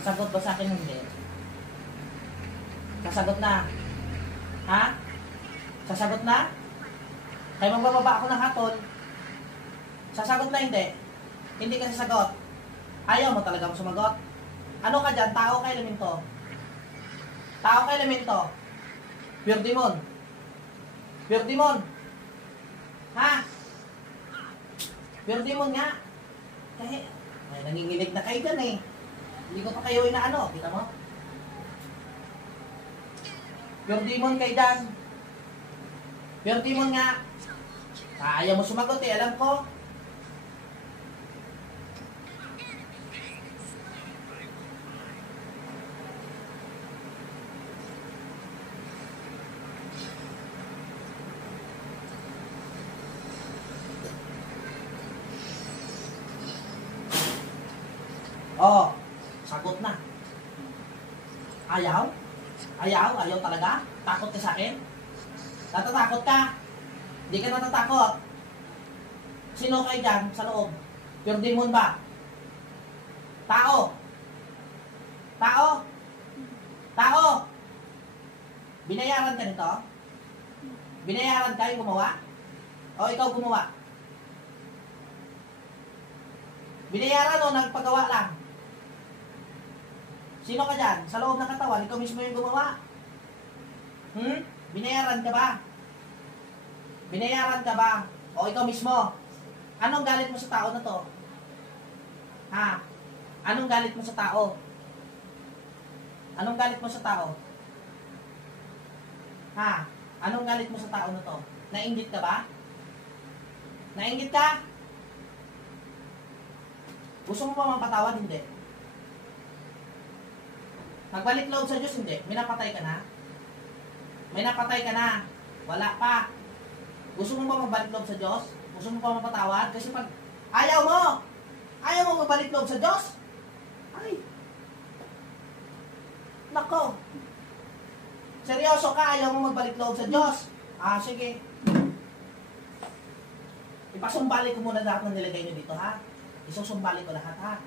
Sasagot ba sa akin hindi? Sasagot na. Ha? Sasagot na? Kaya magbababa ako ng hatol. Sasagot na hindi? Hindi ka sasagot. Ayaw mo talagang sumagot. Ano ka dyan? Tao ka elemento? Tao ka elemento? Pure demon? Pure demon? Ha? Pure demon nga? Kaya, ay, nanginginig na kayo dyan eh. Hindi ko pa kayo inaano. Kita mo? Pure demon kayo dyan. Pure demon nga. Ayaw mo sumagot eh. Alam ko. Oh, sagot na. Ayaw? Ayaw? Ayaw talaga? Takot ka sa akin? Natatakot ka? Hindi ka natatakot. Sino kayo dyan sa loob? Pure demon ba? Tao? Tao? Tao? Binayaran ka nito? Binayaran ka yung gumawa? O ikaw gumawa? Binayaran o nagpagawa lang? Sino ka dyan? Sa loob ng katawan, ikaw mismo yung gumawa? Binayaran ka ba? Binayaran ka ba? O ikaw mismo? Anong galit mo sa tao na to? Ha? Anong galit mo sa tao? Anong galit mo sa tao? Ha? Anong galit mo sa tao na to? Nainggit ka ba? Nainggit ka? Gusto mo pa mapatawad? Hindi. Magbalik loob sa Diyos? Hindi. May napatay ka na? May napatay ka na? Wala pa. Gusto mo pa magbalik loob sa Diyos? Gusto mo pa mapatawad? Kasi pag ayaw mo magbalik loob sa Diyos? Ay. Nako. Seryoso ka? Ayaw mo magbalik loob sa Diyos? Sige. Ipasumbali ko muna lahat ng nilagay nyo dito, ha? Isusumbali ko lahat, ha?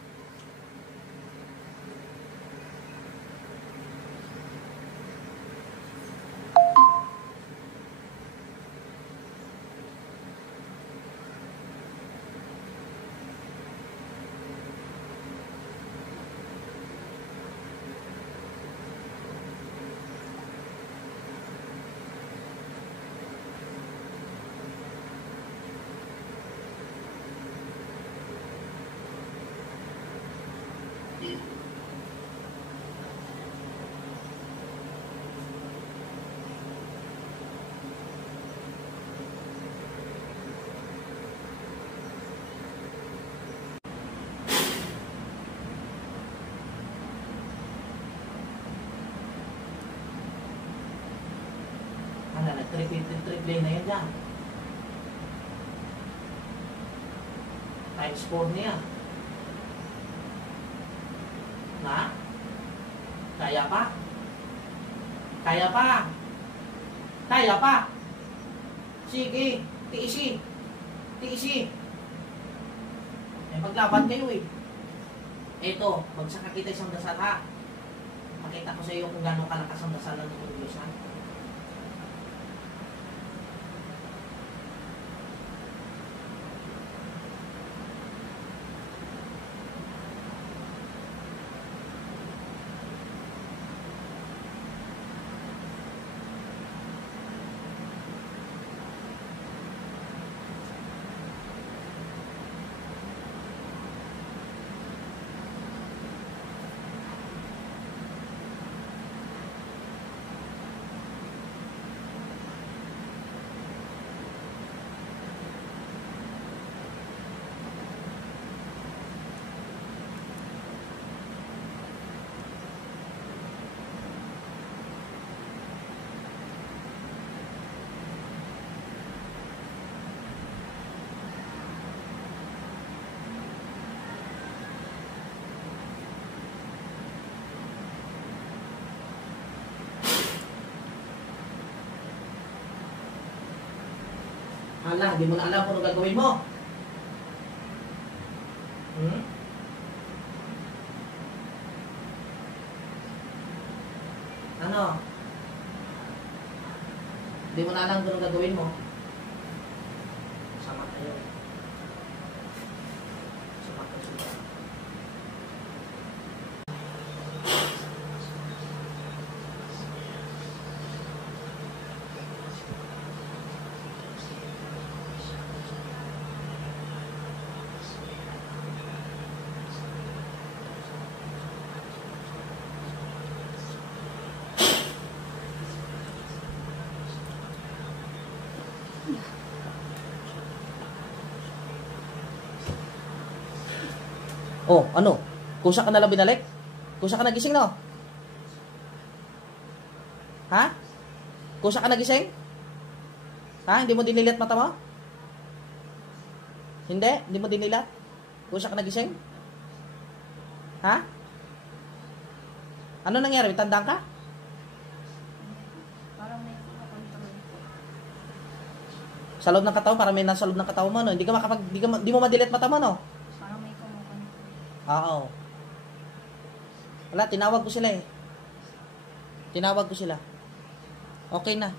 Nag-triple na yun dyan. Times 4 niya. Na? Kaya pa? Kaya pa? Kaya pa? Sige, tiisi. Tiisi. May maglaban kayo eh. Eto, magsaka kita isang dasal ha. Makita ko sa iyo kung gano'ng kalakas ang dasal ng Diyos ha. Hala, di mo na alam kung ano gagawin mo. Ano? Hindi mo na alam kung anong gagawin mo. Sama tayo. Sama tayo sila. Oh, ano? Kusa ka na lang binalik? Kusa ka nagising, no? Ha? Kusa ka nagising? Ha? Hindi mo dinilat mata mo? Hindi? Hindi mo dinilat? Kusa ka nagising? Ha? Ano nangyari? Tandaan ka? Parang may control po. Sa loob ng katawan, parang may nasa loob ng katawan mo, no? Hindi mo madilat mata mo, no? Parang may kumukontrol. Oo. Wala, tinawag ko sila eh. Tinawag ko sila. Okay na.